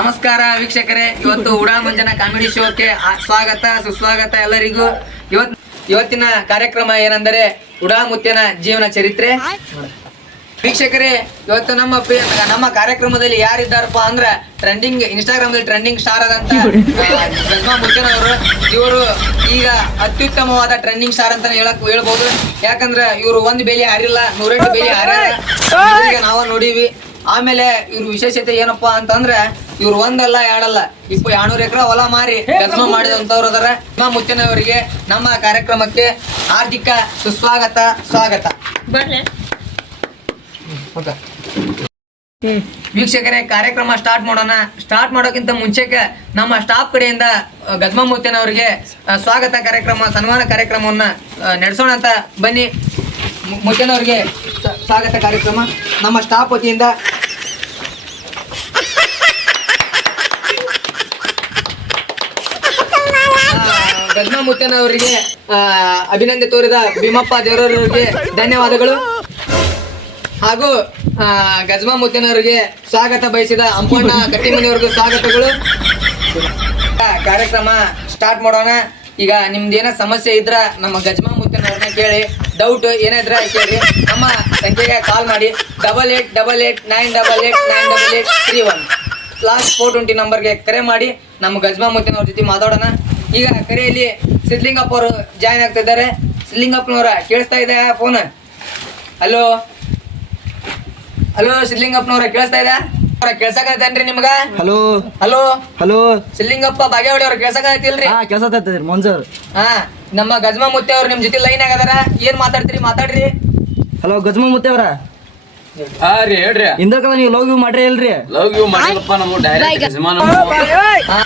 ನಮಸ್ಕಾರ ವೀಕ್ಷಕರೇ. ಇವತ್ತು ಉಡಾ ಮಂಜನ ಕಾಮಿಡಿ ಶೋಕ್ಕೆ ಸ್ವಾಗತ, ಸುಸ್ವಾಗತ ಎಲ್ಲರಿಗೂ. ಇವತ್ ಇವತ್ತಿನ ಕಾರ್ಯಕ್ರಮ ಏನೆಂದರೆ ಉಡಾ ಮುತ್ಯನ ಜೀವನ ಚರಿತ್ರೆ. ವೀಕ್ಷಕರೇ, ಇವತ್ತು ನಮ್ಮ ನಮ್ಮ ಕಾರ್ಯಕ್ರಮದಲ್ಲಿ ಯಾರಿದ್ದಾರಪ್ಪ ಅಂದ್ರೆ ಟ್ರೆಂಡಿಂಗ್ ಇನ್ಸ್ಟಾಗ್ರಾಮ್ ಅಲ್ಲಿ ಟ್ರೆಂಡಿಂಗ್ ಸ್ಟಾರ್ ಆದಂತ ಗಜ್ಮಾ ಮುತ್ಯನವರು. ಇವರು ಈಗ ಅತ್ಯುತ್ತಮವಾದ ಟ್ರೆಂಡಿಂಗ್ ಸ್ಟಾರ್ ಅಂತಾನೆ ಹೇಳಕ್ ಹೇಳ್ಬೋದು. ಯಾಕಂದ್ರೆ ಇವರು ಒಂದ್ ಬೇಲಿ ಹಾರಿಲ್ಲ, ನೂರೆಂಟು ಬೇಲಿ ಹಾರ್ಯಾರ. ನಾವ ನಾವು ನೋಡೀವಿ. ಆಮೇಲೆ ಇವ್ರ ವಿಶೇಷತೆ ಏನಪ್ಪಾ ಅಂತಂದ್ರೆ ಇವ್ರು ಒಂದಲ್ಲ ಎರಡಲ್ಲ. ಇಪ್ಪ ಎರಡ್ನೂರು ಎಕರೆ ಹೊಲ ಮಾರಿ ಕೆಲಸ ಮಾಡಿದಂತವ್ರು ಅದರ. ನಿಮ್ಮ ಮುಚ್ಚನವರಿಗೆ ನಮ್ಮ ಕಾರ್ಯಕ್ರಮಕ್ಕೆ ಹಾರ್ದಿಕ ಸುಸ್ವಾಗತ ಸ್ವಾಗತ. ವೀಕ್ಷಕರೇ ಕಾರ್ಯಕ್ರಮ ಸ್ಟಾರ್ಟ್ ಮಾಡೋಣ. ಸ್ಟಾರ್ಟ್ ಮಾಡೋಕ್ಕಿಂತ ಮುಂಚೆಗೆ ನಮ್ಮ ಸ್ಟಾಫ್ ಕಡೆಯಿಂದ ಅಹ್, ಗಜ್ಮ ಮುತ್ತೇನವರಿಗೆ ಸ್ವಾಗತ ಕಾರ್ಯಕ್ರಮ ಸನ್ಮಾನ ಕಾರ್ಯಕ್ರಮವನ್ನ ನಡೆಸೋಣ ಅಂತ ಬನ್ನಿ. ಮು- ಮುತ್ತೇನವರಿಗೆ ಸ್ವಾಗತ ಕಾರ್ಯಕ್ರಮ. ನಮ್ಮ ಸ್ಟಾಫ್ ವತಿಯಿಂದ ಆ, ಗಜ್ಮ ಮುತ್ತೇನವರಿಗೆ ಆ, ಅಭಿನಂದನೆ ತೋರಿದ ಭೀಮಪ್ಪ ದೇವರವರಿಗೆ ಧನ್ಯವಾದಗಳು. ಹಾಗೂ ಗಜ್ಮಾ ಮುತ್ತನವರಿಗೆ ಸ್ವಾಗತ ಬಯಸಿದ ಅಂಪಣ್ಣ ಕಟ್ಟಿಮನಿಯವರಿಗೂ ಸ್ವಾಗತಗಳು. ಕಾರ್ಯಕ್ರಮ ಸ್ಟಾರ್ಟ್ ಮಾಡೋಣ. ಈಗ ನಿಮ್ದು ಏನೋ ಸಮಸ್ಯೆ ಇದ್ರ ನಮ್ಮ ಗಜ್ಮಾ ಮುತ್ತನವ್ರನ್ನ ಕೇಳಿ ಡೌಟ್ ಏನಾದ್ರ ಕೇಳಿ ನಮ್ಮ ಸಂಖ್ಯೆಗೆ ಕಾಲ್ ಮಾಡಿ. Double eight double eight nine double eight nine double eight three one last four twenty ನಂಬರ್ಗೆ ಕರೆ ಮಾಡಿ ನಮ್ಮ ಗಜ್ಮಾ ಮುತ್ತನವ್ರ ಜೊತೆ ಮಾತಾಡೋಣ. ಈಗ ಕರೆಯಲ್ಲಿ ಸಿದ್ಲಿಂಗಪ್ಪ ಅವರು ಜಾಯ್ನ್ ಆಗ್ತಿದ್ದಾರೆ. ಸಿದ್ಲಿಂಗಪ್ಪನವರ ಕೇಳಿಸ್ತಾ ಇದೆ ಫೋನ್ ಹಲೋ ಹಲೋ ಸಿದ್ಲಿಂಗಪ್ಪನವರ ಕೇಳಿಸ್ತಾ ಇದೆ? ಕೇಳ್ಸಕತ್ತೇನ್ರಿ ನಿಮ್ಗ? Hello hello hello Sidlingappa Bagewadi ಅವ್ರ ಕೇಳ್ಸಕತ್ತಿಲ್ರಿ ಹಾ ಆಗ್ತದ್ರಿ ಮಂಜೂರ್ ಹಾ ನಮ್ಮ ಗಜ್ಮಾ ಮುತ್ತೆ ಅವ್ರು ನಿಮ್ ಜೊತೆ ಲೈನ್ ಆಗದಾರ ಏನ್ ಮಾತಾಡ್ತೀರಿ ಮಾತಾಡ್ರಿ. ಹಲೋ ಗಜ್ಮ ಮುತ್ತೇವ್ರ ಹಾ ರೀ ಹೇಳ್ರಿ. ಹಿಂದಕಲ್ಲ ನೀವು ಲವ್ ಯು ಮಾಡ್ರಿ ಇಲ್ರಿ ಲವ್ ಯು ಮಾಡಿದಪ್ಪ ನಾವು ಡೈರೆಕ್ಟ್ ಯಜಮಾನ ಹಾ,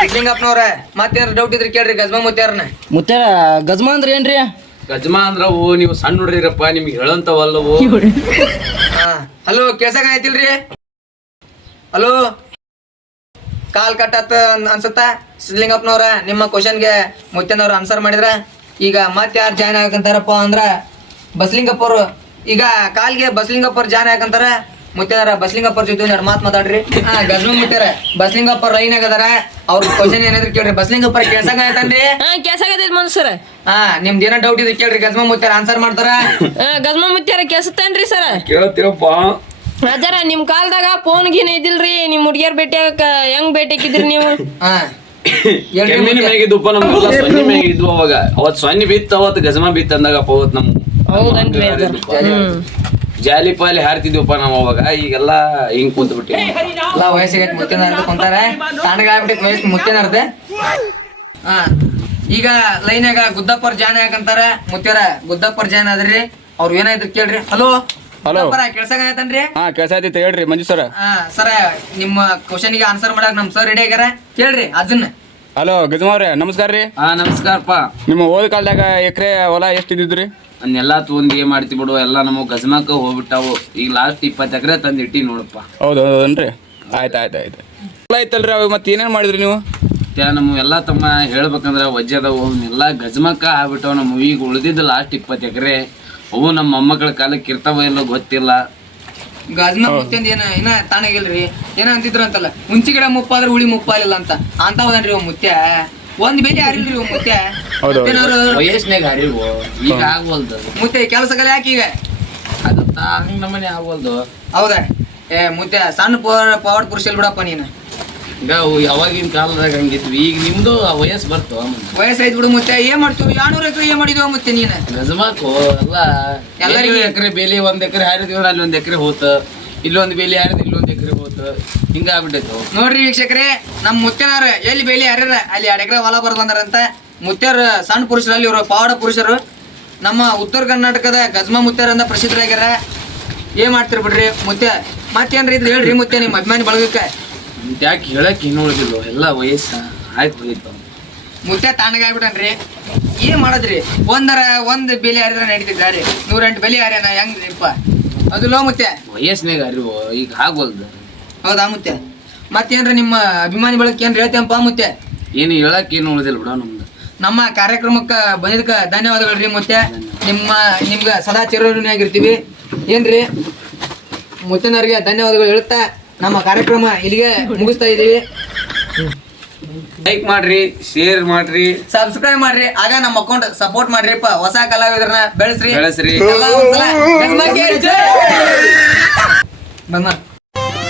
ಸಿದ್ಲಿಂಗಪ್ಪನವ್ರ ಮತ್ತೇನಾರ ಡೌಟ್ ಇದ್ರಿ ಕೇಳ್ರಿ ಗಜ್ಮಾ ಮುತ್ತೆ ಅವ್ರನ್ನ ಮುತ್ತೇರ ಗಜ್ಮ ಅಂದ್ರೆ ಏನ್ರಿ? ಗಜಮಾ ಅಂದ್ರ ಓ ನೀವು ಸಣ್ಣ ಹುಡ್ರಿರಪ್ಪ ನಿಮ್ಗೆ ಹೇಳಂತವಲ್ಲವು. ಹಾ. ಹಲೋ ಆಯ್ತಿಲ್ರಿ? ಹಲೋ? ಕಾಲ್ ಕಟ್ಟತ್ ಅನ್ಸತ್ತ? ಸಿದ್ಲಿಂಗಪ್ಪನವ್ರ ನಿಮ್ಮ ಕ್ವಶನ್ಗೆ ಮುತ್ಯನವ್ರು ಆನ್ಸರ್ ಮಾಡಿದ್ರ ಈಗ ಮತ್ತೆ ಯಾರು ಜಾಯ್ನ್ ಆಗಂತಾರಪ್ಪ ಅಂದ್ರ ಬಸ್ಲಿಂಗಪ್ಪ ಅವರು ಈಗ ಕಾಲ್ಗೆ ಬಸ್ಲಿಂಗಪ್ಪ ಜಾನ್ ಯಾಕಂತಾರ? ಮುತ್ತಾರ ಬಸ್ಲಿಂಗಪ್ಪರ್ ಜೊತೆ ಒಂದೆರಡು ಮಾತು ಮಾತಾಡ್ರಿ. ಹಾ ಗಜ್ಮ ಮುಟ್ಟಾರ ಬಸ್ಲಿಂಗಪ್ಪ ಅವ್ರ ಲೈನ್ ಆಗದಾರ ಅವ್ರ ಕ್ವಶನ್ ಏನಾದ್ರು ಕೇಳ್ರಿ. ಬಸ್ಲಿಂಗಪ್ಪ ಕೇಳ್ಸಕತ್ತನ್ರಿ ಹಾ ಕೆಲ್ಸಾಗತೈತಿ ಮನ್ ಸರ್ ಹಾ ನಿಮ್ದ ಏನೋ ಡೌಟ್ ಇದೆ ಕೇಳ್ರಿ. ಗಜ್ಮ ಮುತ್ತಾರ ಆನ್ಸರ್ ಮಾಡ್ತಾರ. ಗಜ್ಮ ಮುತ್ತಾರ ಕೆಸತ್ತೇನ್ರಿ ಸರ್? ಕೇಳತ್ತೀವಪ್ಪ ಅದರ ನಿಮ್ ಕಾಲದಾಗ ಫೋನ್ ಗೀನ್ ಇದಿಲ್ರಿ ನಿಮ್ ಹುಡ್ಗಿಯರ್ ಭೇಟಿ ಆಗಕ್ಕ ಹೆಂಗ್ ಭೇಟಿ ಹಾಕಿದ್ರಿ ನೀವು? ಹಾ ಕೆಮ್ಮಿನ ಮುತ್ಯ. ಮ್ಯಾಗಿದ್ವಪ್ಪ ನಮ್ಗೆಲ್ಲ ಸೊನ್ನೆ ಮ್ಯಾಗ ಇದ್ವು ಅವಾಗ. ಅವತ್ ಸೊನ್ನೆ ಬಿತ್ತು ಅವತ್ ಗಜಮ ಬಿತ್ತು ಅಂದಾಗಪ್ಪ ಅವತ್ ನಮ್ ಹೌದನ್ರಿ ಅದು. ಹ್ಮ್. ಜಾಲಿ ಪಾಲಿ ಹಾರ್ತಿದ್ವಪ್ಪ ನಾವು ಅವಾಗ. ಈಗೆಲ್ಲ ಹಿಂಗ್ ಕುಂತ ಬಿಟ್ಟಿ ಎಲ್ಲ ವಯಸ್ಸಿಗೆ ಮುತ್ತಿನ ಕುಂತಾರ. ತಣ್ಣಗಾಗ್ಬಿಟ್ಟು ವಯಸ್ಸು ಮುತ್ತಿನ ಅರ್ಧ. ಹಾ. ಈಗ ಲೈನ್ಯಾಗ ಗುದ್ದಪ್ಪರ್ ಜಾನ್ ಯಾಕಂತಾರ? ಮುತ್ಯಾರ ಗುದ್ದಪ್ಪರ್ ಜಾನ್ ಅದ್ರಿ. ಅವ್ರು ಏನಾಯ್ತು ಕೇಳ್ರಿ. ಹಲೋ? ಹಲೋ. ಕೆಲ್ಸಾಗತ್ತನ್ರಿ ಹಾ ಕೆಲಸ ಆಯ್ತೈತೆ ಹೇಳ್ರಿ ಮಂಜು ಸರ್. ಹಾ ಸರ ನಿಮ್ಮ ಕ್ವಶನ್ಗೆ ಆನ್ಸರ್ ಮಾಡಕ್ ನಮ್ ಸರ್ ರೆಡಿ ಆಗ್ಯಾರ. ಕೇಳ್ರಿ ಅದನ್ನ ಹಲೋ ಗಜಮಾವ್ರೆ ನಮಸ್ಕಾರ ರೀ. ಹಾ ನಮಸ್ಕಾರಪ್ಪ. ನಿಮ್ಮ ಓದ್ ಕಾಲದಾಗ ಎಕರೆ ಹೊಲ ಎಷ್ಟಿದ್ರಿ ಇದ್ದಿದ್ರಿ? ಅದನ್ನೆಲ್ಲ ತೊಗೊಂಡ್ ಏನ್ ಮಾಡ್ತಿ ಬಿಡು ಎಲ್ಲ ನಮಗ್ ಗಜಮಾಕ ಹೋಗ್ಬಿಟ್ಟಾವು. ಈಗ ಲಾಸ್ಟ್ ಇಪ್ಪತ್ತು ಎಕರೆ ತಂದ್ ಇಟ್ಟಿ ನೋಡಪ್ಪ. ಹೌದು ಹೌದನ್ರಿ ಆಯ್ತು ಆಯ್ತು ಆಯ್ತು. ಎಲ್ಲ ಐತಲ್ರಿ ಅವಾಗ ಮತ್ತೆ ಏನೇನು ಮಾಡಿದ್ರಿ ನೀವು? ಮತ್ತೆ ನಮ್ಮ ಎಲ್ಲಾ ತಮ್ಮ ಹೇಳ್ಬೇಕಂದ್ರ ವಜ್ಜದವು ಅವನ್ನೆಲ್ಲ ಗಜಮಕ್ಕ ಆಗ್ಬಿಟ್ಟಾವ ನಮ್ಮ ಈಗ ಉಳಿದಿದ್ದ ಲಾಸ್ಟ್ ಇಪ್ಪತ್ತು ಎಕರೆ. ಅವು ನಮ್ಮ ಮೊಮ್ಮಕ್ಕಳ ಕಾಲಕ್ಕೆ ಇರ್ತಾವ ಇಲ್ಲ ಗೊತ್ತಿಲ್ಲ. ಗಾಜ್ನ ಮುತ್ತೆ ಏನ ಏನ ತಾನಾಗಿಲ್ರಿ? ಏನ ಅಂತಿದ್ರು ಅಂತಲ್ಲ ಮುಂಚೆ ಗಿಡ ಮುಪ್ಪಾದ್ರೆ ಹುಳಿ ಮುಪ್ಪಾಲಿಲ್ಲ ಅಂತ. ಅಂತ ಹೋದನ್ರಿ ಅವ್ ಮುತ್ಯ. ಒಂದ್ ಬೇಲಿ ಹರಿಲ್ರಿ ಮತ್ತೆ ಹೌದು. ವಯಸ್ಸಿನಾಗ ಹರಿವು ಈಗ ಆಗ್ವಲ್ದು. ಮುತ್ತೆ ಕೆಲಸಗಳ ಯಾಕೆ ಈಗ? ಅದು ಹಂಗ ನಮ್ಮನೆ ಆಗ್ವಲ್ದು. ಹೌದಾ? ಏ ಮುತ್ತೆ ಸಣ್ಣ ಪವರ್ ಪವಾಡ್ ಪುರುಷ ಇಲ್ ಬಿಡಪ್ಪ ನೀನು? ಈಗ ಯಾವಾಗಿನ ಕಾಲದಾಗ ಹಂಗಿದ್ವಿ ಈಗ ನಿಮ್ದು ಆ ವಯಸ್ಸು ಬರ್ತು. ವಯಸ್ಸಾಯ್ತು ಬಿಡು ಮುತ್ತೆ ಏನ್ ಮಾಡ್ತೀವಿ? ಯಾನೂರು ಎಕರೆ ಏನ್ ಮಾಡಿದ್ವಿ ಮುತ್ತೆ ನೀನು? ಎಲ್ಲ ಎಲ್ಲರಿಗೂ- ಎಲ್ಲರಿಗೂ ಎಕರೆ ಬೇಲಿ ಒಂದ್ ಎಕರೆ ಹಾರಿದ್ವಿ ಅಲ್ಲಿ ಒಂದ್ ಎಕರೆ ಹೋತ. ಇಲ್ಲೊಂದ್ ಬೇಲಿ ಹಾರಿದ್ ಇಲ್ಲೊಂದ್ ಎಕರೆ ಹೋತ. ಹಿಂಗ ಆಗ್ಬಿಟ್ಟೈತು ನೋಡ್ರಿ ವೀಕ್ಷಕರೇ ನಮ್ ಮುತ್ತೆನಾರ ಎಲ್ಲಿ ಬೇಲಿ ಹರ್ಯಾರ ಅಲ್ಲಿ ಎರಡು ಎಕರೆ ಹೊಲ ಬರ್ ಬಂದಾರಂತ. ಸಣ್ಣ ಸಣ್ಣ ಪುರುಷರಲ್ಲಿ ಇವರು ಪಾವಡ ಪುರುಷರು. ನಮ್ಮ ಉತ್ತರ ಕರ್ನಾಟಕದ ಗಜ್ಮಾ ಅಂತ ಪ್ರಸಿದ್ಧರಾಗ್ಯಾರ ಏನ್ ಮಾಡ್ತೀರಿ ಬಿಡ್ರಿ ಮುತ್ಯ ಮತ್ತೇನ್ರಿ ಇದ್ರೆ ಹೇಳ್ರಿ ಮುತ್ಯ ನಿಮ್ಮ ಅಭಿಮಾನಿ ಬಳಗಕ್ಕೆ. ಯಾಕೆ ಹೇಳಕ್ ಇನ್ನುಳಿದಿಲ್ಲ ಎಲ್ಲ ವಯಸ್ಸ ಆಯ್ತು ಹೋಗಿತ್ತು ಮುತ್ಯ ತಾಂಡಗಾಗ್ಬಿಟ್ಟನ್ರಿ ಏನ್ ಮಾಡದ್ರಿ? ಒಂದರ ಒಂದ್ ಬೆಲೆ ಹರಿದ್ರೆ ನಡೀತಿದ್ದಾರೆ ನೂರೆಂಟು ಬೆಲೆ ಹರಿಯಣ ಹೆಂಗ್ರಿಪ್ಪ ಅದು ಲೋ ಮುತ್ಯ. ವಯಸ್ಸಿನಾಗ ಅರಿವು ಈಗ ಆಗ್ವಲ್ದು. ಹೌದಾ ಮುತ್ತೆ ಮತ್ತೇನ್ರ ನಿಮ್ಮ ಅಭಿಮಾನಿ ಬಳಕ ಏನ್ರ ಹೇಳ್ತೇನಪ್ಪ ಮುತ್ತೆ ಏನು ಹೇಳಕ್ ಏನು ಉಳಿದಿಲ್ಲ ಬಿಡ ನಮ್ದು. ನಮ್ಮ ಕಾರ್ಯಕ್ರಮಕ್ಕೆ ಬಂದಿದ್ದಕ್ಕೆ ಧನ್ಯವಾದಗಳು ರೀ ಮುತ್ತೆ ನಿಮ್ಮ ನಿಮ್ಗೆ ಸದಾ ಚಿರಋಣಿಯಾಗಿರ್ತೀವಿ. ಏನ್ರಿ? ಮುತ್ತನವ್ರಿಗೆ ಧನ್ಯವಾದಗಳು ಹೇಳ್ತಾ ನಮ್ಮ ಕಾರ್ಯಕ್ರಮ ಇಲ್ಲಿಗೆ ಮುಗಿಸ್ತಾ ಇದೀವಿ ಲೈಕ್ ಮಾಡ್ರಿ ಶೇರ್ ಮಾಡ್ರಿ. ಸಬ್ಸ್ಕ್ರೈಬ್ ಮಾಡ್ರಿ ಆಗ ನಮ್ಮ ಅಕೌಂಟ್ ಸಪೋರ್ಟ್ ಮಾಡ್ರಿಪ್ಪ. ಹೊಸ ಕಲಾವಿದರನ್ನ ಬೆಳೆಸ್ರಿ. ಬೆಳೆಸ್ರಿ. ಬಂದ